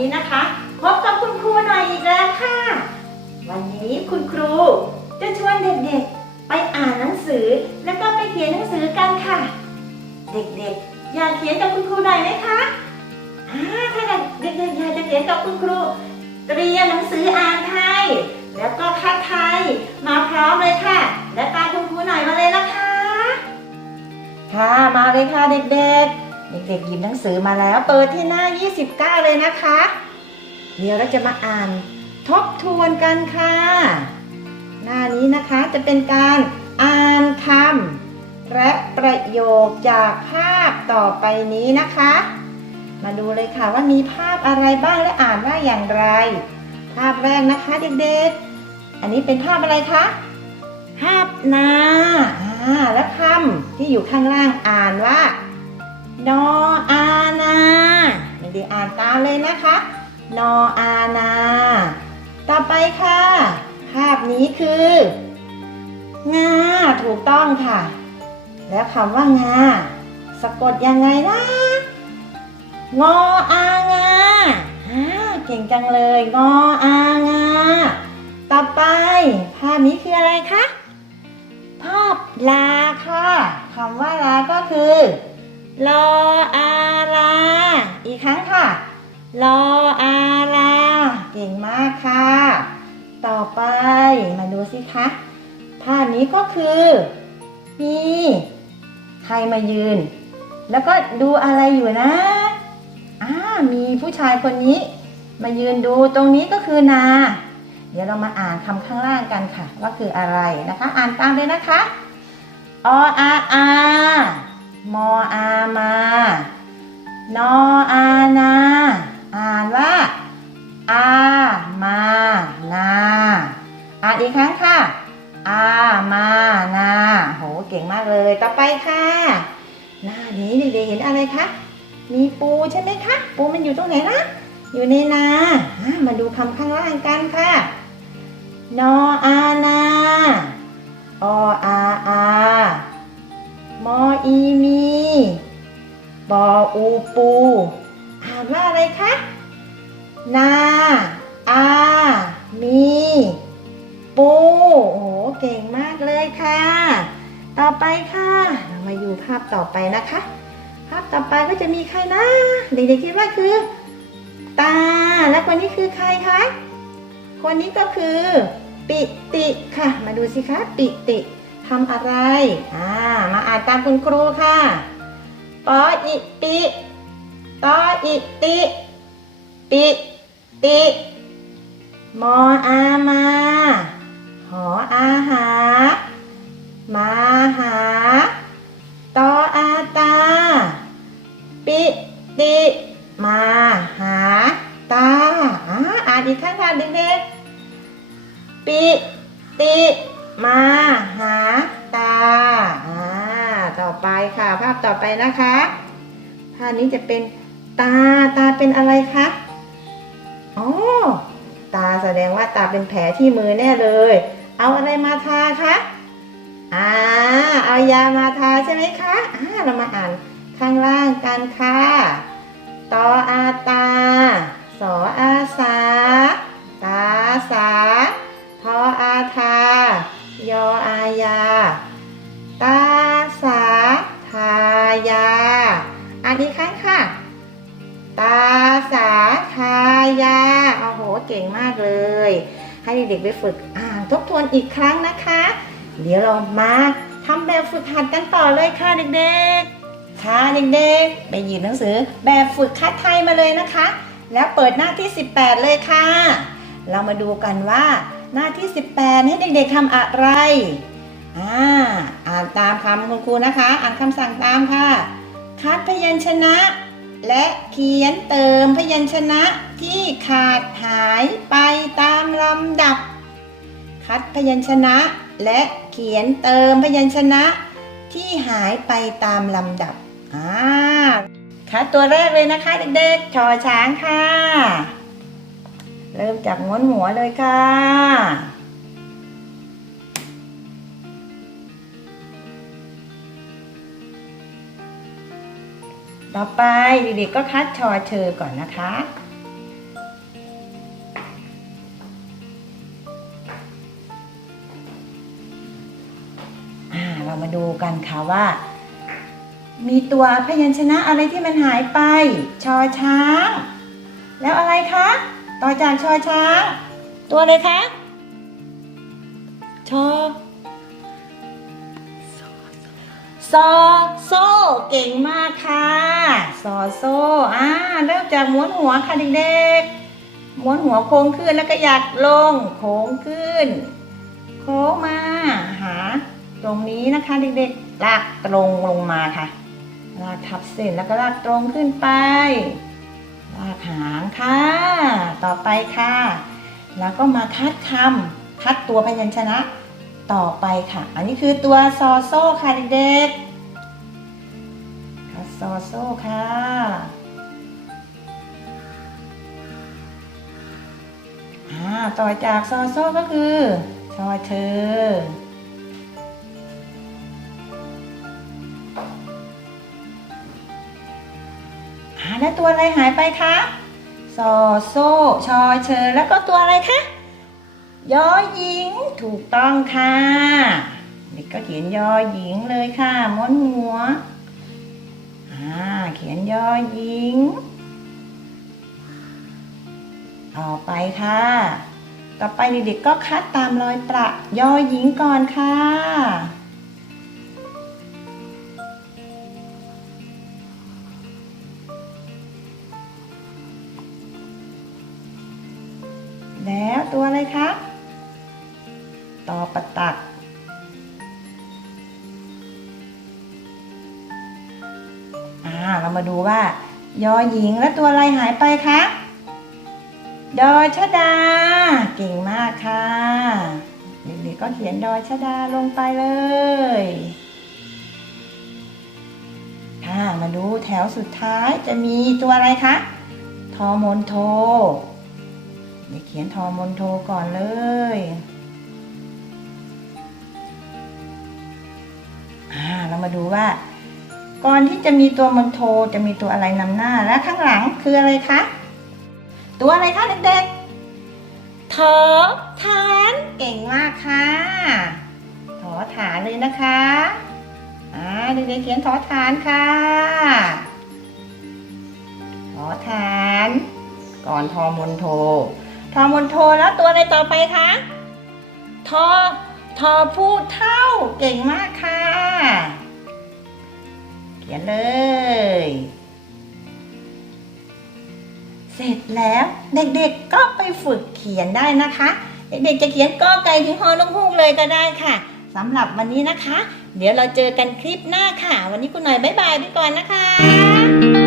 นี้นะคะ พบกับคุณครูหน่อยอีกแล้วค่ะ วันนี้คุณครูจะชวนเด็กๆ ไปอ่านหนังสือแล้วก็ไปเขียนหนังสือกันค่ะ เด็กๆ อยากเขียนกับคุณครูหน่อยไหมคะอ่าถ้าเด็กๆอยากจะเขียนกับคุณครู เตรียมหนังสืออ่านไทย แล้วก็คัดไทยมาพร้อมเลยค่ะ และตามคุณครูหน่อยมาเลยนะคะค่ะมาเลยค่ะเด็กๆ เด็กๆหยิบหนังสือมาแล้ว เปิดที่หน้า 29 เลยนะคะ เดี๋ยวเราจะมาอ่านทบทวนกันค่ะ หน้านี้นะคะจะเป็นการอ่านคำและประโยคจากภาพต่อไปนี้นะคะ มาดูเลยค่ะว่ามีภาพอะไรบ้างและอ่านว่าอย่างไร ภาพแรกนะคะเด็กๆ อันนี้เป็นภาพอะไรคะภาพนาอ่าและคำที่อยู่ข้างล่างอ่านว่า นออานาเด็กๆอ่านตามเลยนะคะ นออานา ต่อไปค่ะ ภาพนี้คืองาถูกต้องค่ะ แล้วคำว่างาสะกดยังไงนะ งออางาอ่าเก่งจังเลย งออางา ต่อไป ภาพนี้คืออะไรคะ ภาพลาค่ะคำว่าลาก็คือ รออาลา อีกครั้งค่ะรออาลา เก่งมากค่ะ ต่อไปมาดูสิคะภาพนี้ก็คือ มีใครมายืน แล้วก็ดูอะไรอยู่นะอ่ามีผู้ชายคนนี้ มายืนดูตรงนี้ก็คือนา เดี๋ยวเรามาอ่านคำข้างล่างกันค่ะ ว่าคืออะไรนะคะ อ่านตามเลยนะคะ อออาอา มออามานออานา อ่านว่า อามานาอ่านอีกครั้งค่ะ อามานาโหเก่งมากเลย ต่อไปค่ะ หน้านี้เด็กๆเห็นอะไรคะ มีปูใช่ไหมคะ ปูมันอยู่ตรงไหนนะ อยู่ในนามาดูคำข้างล่างกันค่ะ นออานา อูปู อ่านว่าอะไรคะ นา อา มี ปู โอ้โหเก่งมากเลยค่ะ ต่อไปค่ะเรามาอยู่ภาพต่อไปนะคะ ภาพต่อไปก็จะมีใครนะ เด็กๆคิดว่าคือ ตา และคนนี้คือใครคะ คนนี้ก็คือ ปิติค่ะ มาดูสิคะ ปิติทำอะไร อ่า มาอ่านตามคุณครูค่ะ ปออิปิตออิติปิติมออามา หออาหา มาหา ภาพต่อไปนะคะ ภาพนี้จะเป็นตา ตาเป็นอะไรคะ อ๋อ ตาแสดงว่าตาเป็นแผลที่มือแน่เลย เอาอะไรมาทาคะ อ่า เอายามาทาใช่ไหมคะ อ่า เรามาอ่านข้างล่างกันค่ะ ตออาตา สออาสา ตาสา ทออาทายออายา อ่างค่ะ ตาสาทายาโอ้โห เก่งมากเลย ให้เด็กๆไปฝึกอ่านทบทวนอีกครั้งนะคะ เดี๋ยวเรามาทำแบบฝึกหัดกันต่อเลยค่ะเด็กๆ ค่ะเด็กๆ ไปหยิบหนังสือ แบบฝึกคัดไทยมาเลยนะคะ แล้วเปิดหน้าที่ 18 เลยค่ะ เรามาดูกันว่าหน้าที่ 18 ให้เด็กๆทำอะไรอ่าอ่านตามคำคุณครูนะคะ อ่านคำสั่งตามค่ะ คัดพยัญชนะ และเขียนเติมพยัญชนะที่ขาดหายไปตามลำดับ คัดพยัญชนะ และเขียนเติมพยัญชนะที่หายไปตามลำดับอ่าคัดตัวแรกเลยนะคะเด็กๆชอช้างค่ะ เริ่มจากม้วนหัวเลยค่ะ ต่อไปเด็กๆก็คัดชอเชอก่อนนะคะ เรามาดูกันค่ะว่า มีตัวพยัญชนะอะไรที่มันหายไป ชอช้าง แล้วอะไรคะ ต่อจากชอช้าง ตัวอะไรคะ ชอ ซอโซ่เก่งมากค่ะ ซอโซ่อ่าเริ่มจากม้วนหัวค่ะเด็กๆม้วนหัวโค้งขึ้นแล้วก็หยัดลง โค้งขึ้น โค้งมาหา ตรงนี้นะคะเด็กๆลากตรงลงมาค่ะ ลากทับเส้นแล้วก็ลากตรงขึ้นไป ลากหางค่ะ ต่อไปค่ะ แล้วก็มาคัดคำคัดตัวพยัญชนะ ต่อไปค่ะ อันนี้คือตัวซอโซ่ค่ะเด็กๆซอโซ่ค่ะต่อจากซอโซ่ก็คือชอเชออ่าแล้วตัวอะไรหายไปคะซอโซ่ชอเชอแล้วก็ตัวอะไรคะ ยอหญิงถูกต้องค่ะ เด็กก็เขียนยอหญิงเลยค่ะม้วนหัวอ่าเขียนยอหญิง ต่อไปค่ะ ต่อไปเด็กๆก็คัดตามรอยประยอหญิงก่อนค่ะแล้วตัวอะไรคะ เรามาดูว่า ยอหญิงและตัวอะไรหายไปคะดอชดา เก่งมากค่ะ เด็กๆก็เขียนดอชดาลงไปเลย ค่ะมาดูแถวสุดท้ายจะมีตัวอะไรคะทอมนโทเดี๋ยวเขียนทอมนโทก่อนเลยอ่าเรามาดูว่า ก่อนที่จะมีตัวมนโทจะมีตัวอะไรนำหน้าและข้างหลังคืออะไรคะ ตัวอะไรคะเด็กๆถอฐานเก่งมากค่ะถอฐานเลยนะคะอ่าเด็กๆเขียนถอฐานค่ะถอฐาน ก่อนทอมนโททอมนโทแล้วตัวอะไรต่อไปคะทอทอผู้เท่าเก่งมากค่ะเขียนเลย เสร็จแล้วเด็กๆก็ไปฝึกเขียนได้นะคะ เด็กๆจะเขียนก็ไก่ถึงฮอลงฮูกเลยก็ได้ค่ะสำหรับวันนี้นะคะ เดี๋ยวเราเจอกันคลิปหน้าค่ะ วันนี้คุณหน่อยบ๊ายบายไปก่อนนะคะ